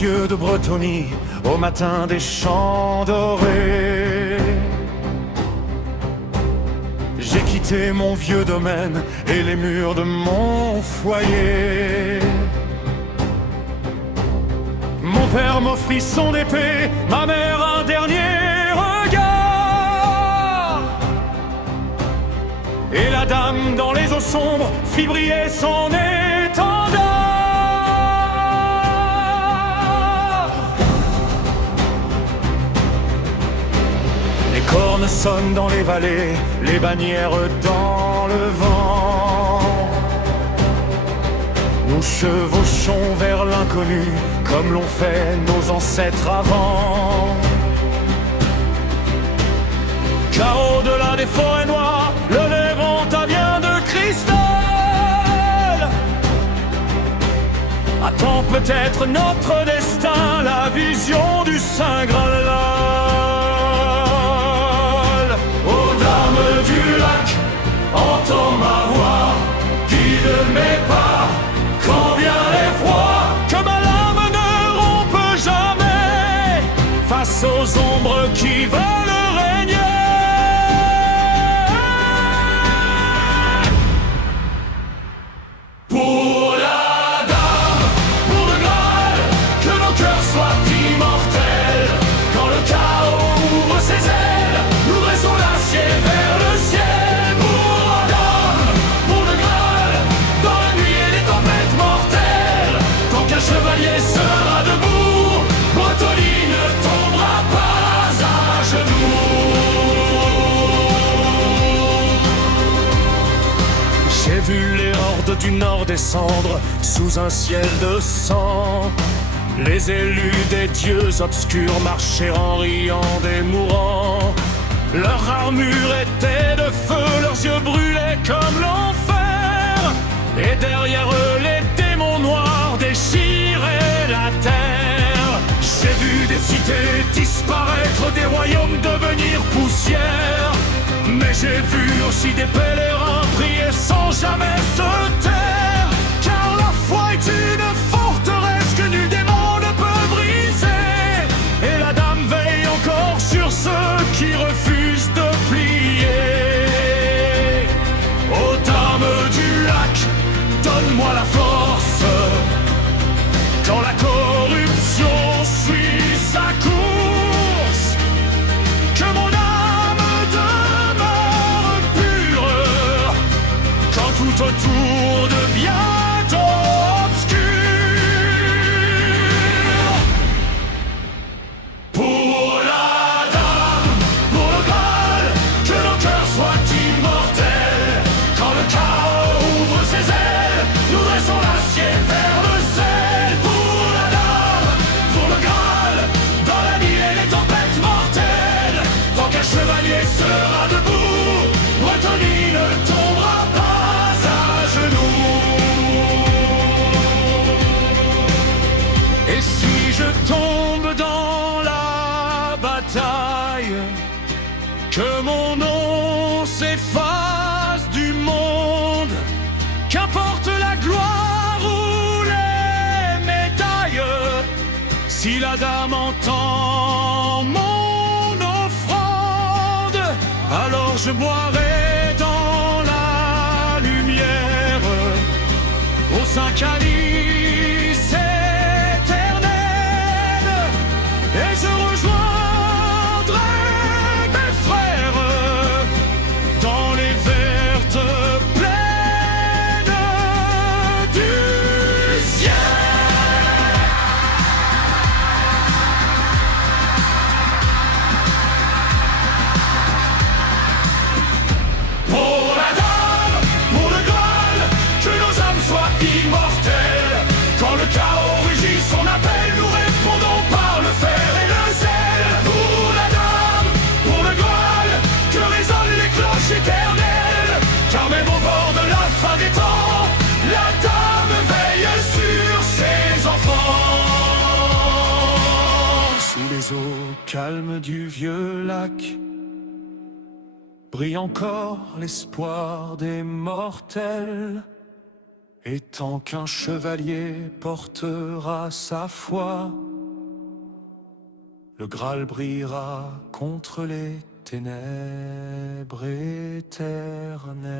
cieux de Bretonie, au matin des champs dorés. J'ai quitté mon vieux domaine et les murs de mon foyer. Mon père m'offrit son épée, ma mère un dernier regard. Et la dame dans les eaux sombres fit briller son étendard. Les cornes sonnent dans les vallées, les bannières dans le vent. Nous chevauchons vers l'inconnu, comme l'ont fait nos ancêtres avant. Car au-delà des forêts noires, le Levant vient de cristal. Attend peut-être notre destin, la vision du Saint Graal. Ô dame du lac, entends ma voix, guide mes pas quand vient l'effroi. Que ma lame ne rompe jamais face aux ombres qui veulent régner. Pour la dame, pour le Graal, que nos cœurs soient immortels. Quand le chaos ouvre ses ailes, nous dressons l'acier vers le ciel. Pour la dame, pour le Graal, dans la nuit et les tempêtes mortelles, tant qu'un chevalier sera debout, Bretonie ne tombera pas à genoux. J'ai vu les hordes du Nord descendre sous un ciel de sang. Les élus des dieux obscurs marchaient en riant des mourants. Leur armure était de feu, leurs yeux brûlaient comme l'enfer. Et derrière eux les démons noirs déchiraient la terre. J'ai vu des cités disparaître, des royaumes devenir poussière. Mais j'ai vu aussi des pèlerins prier sans jamais se taire. Car la foi est une forteresse que nul démon ne peut briser. Et la dame veille encore sur ceux qui refusent de plier. Ô dame du lac, donne-moi la force. Quand la corruption suit sa course, que mon âme demeure pure. Quand tout autour devient obscur. Pour la dame, pour le Graal, que nos cœurs soient immortels. Quand le chaos ouvre ses ailes, nous dressons l'acier vers le ciel. Pour la dame, pour le Graal, dans la nuit et les tempêtes mortelles, tant qu'un chevalier sera debout, Bretonie ne tombera pas à genoux. Et si je tombe dans la bataille, que mon nom s'efface du monde, qu'importe la gloire ou les médailles, si la dame entend mon offrande, alors je boirai dans la lumière au saint calice éternel, et je rejoindrai mes frères dans les vertes plaines du ciel. Pour la dame, pour le Graal, que nos âmes soient immortelles. Quand le chaos rugit son appel, nous répondons par le fer et le zèle. Pour la dame, pour le Graal, que résonnent les cloches éternelles. Car même au bord de la fin des temps, la dame veille sur ses enfants. Sous les eaux calmes du vieux lac brille encore l'espoir des mortels. Et tant qu'un chevalier portera sa foi, le Graal brillera contre les ténèbres éternelles.